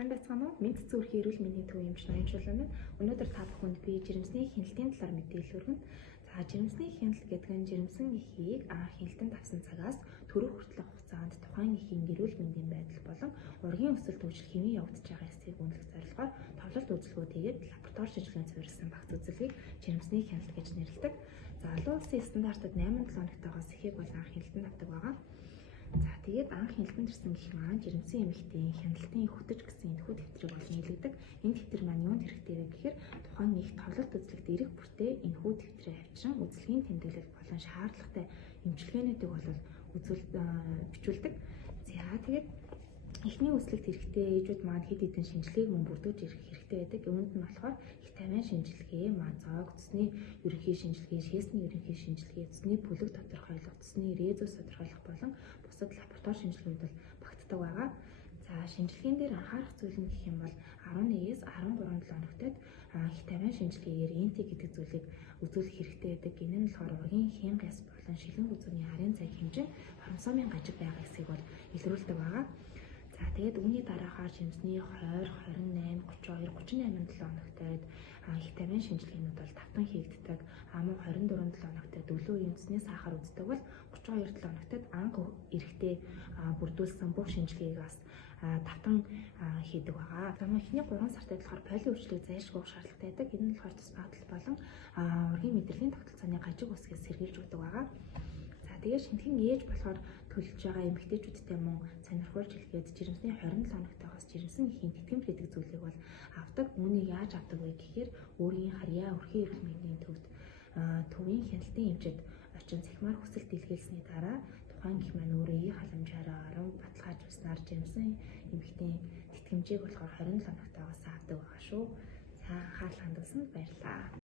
Сайн байцгаана уу? Мэд зүрхийн эрүүл мэндийн төв эмч ноёнчлаа байна. Өнөөдөр та бүхэнд би жирэмсний хяналтын талаар мэдээлэл өргөнө. За жирэмсний хяналт гэдэг нь жирэмсэн эхийг анх хяналтанд авсан цагаас төрөх хүртэлх хугацаанд тухайн эхийн эрүүл мэндийн байдал болон ургийн өсөлт хөгжил хэвэн явагдаж байгаа эсэхийг үнэлэх зорилгоор товлолт үзэлгүүд хийгээд лаборатори шинжилгээнд суурилсан багц үзэлгийг жирэмсний хяналт гэж нэрлэдэг. За олон улсын стандартад 8-7 хоногтойгоос эхийг бол анх хяналтанд авдаг байгаа. За тэгээд анх хяналтанд ирсэн гэх маань жирэмсэн эмэгтэйн хяналтын хөтөж гэсэн энэхүү дэвтрийг бол нийлэгдэг. Энэ дэвтэр маань юунд хэрэгтэй вэ гэхээр тухайн их товлолт үзлэгт эрэг бүртээ энэхүү дэвтрээ авчран үзлэгийн тэмдэглэл болон шаардлагатай эмчилгээнүүдийг бол бичүүлдэг. За тэгээд эхний үзлэгт хэрэгтэй ээжүүд маань хэд хэдэн шинжилгээг мөн бүрдүүлж ирэх хэрэгтэй байдаг. Үүнд нь болохоор их тавиан шинжилгээ, мазок, цэсний ерөнхий шинжилгээ, шээсний ерөнхий шинжилгээ, цэсний бүлэг тодорхойлох, цэсний резус тодорхойлох болон бусад лаборатори шинжилгэүүд бол багтдаг байгаа. За шинжилгээнд дээр анхаарах зүйл нь гэх юм бол 11-ээс 13 хоногтод их тавиан шинжилгээгээр НТ гэдэг зүйлийг үзүүлэх хэрэгтэй байдаг. Энэ нь болохоор ургийн хямга яс болон шилэн үзүүрийн арын цайг хэмжин хромосомын гажиг байгаа эсэхийг бол илрүүлдэг байгаа. За тэгээд үүний дараахаар жирэмсний 20, 28, 32, 38 хоногтойд их тавиан шинжилгээнүүд бол давтан хийгддэг. Мөн 24 хоногтойд өглөө үеийн цэсний сахар үздэг бол 32 хоногтойд анх эрэхтэй бүрдүүлсэн бүх шинжилгээг бас давтан хийдэг байгаа. За эхний 3 сартад болохоор поли үржлийг зайлшгүй шаардлагатай байдаг. Энэ нь болохоор тус багтал болон ургийн мэдрэлийн тогтолцооны гажиг усгээс сэргийлж өгдөг байгаа. Тэгээд шинтгэн ээж болохоор төлж байгаа эмэгтэйчүүдтэй мөн сонирхуулж хэлгээд жирэмсний 27 хоногтойгоос жирэмсэн эхийн тэтгэмж гэдэг зүйлийг бол авдаг. Үүнийг яаж авдаг вэ гэхээр өөрийн харьяа өрхийн эрүүл мэндийн төвд төвийн хяналтын эмчэд очин цахимаар хүсэлт илгээсний дараа тухайн гэх маань өөрөө ий халамжаараа орон баталгааж уснаар жирэмсэн эмэгтэйн тэтгэмжийг болохоор 27 хоногтойгоос авдаг байгаа шүү. За анхаарал хандуулсанд баярлалаа.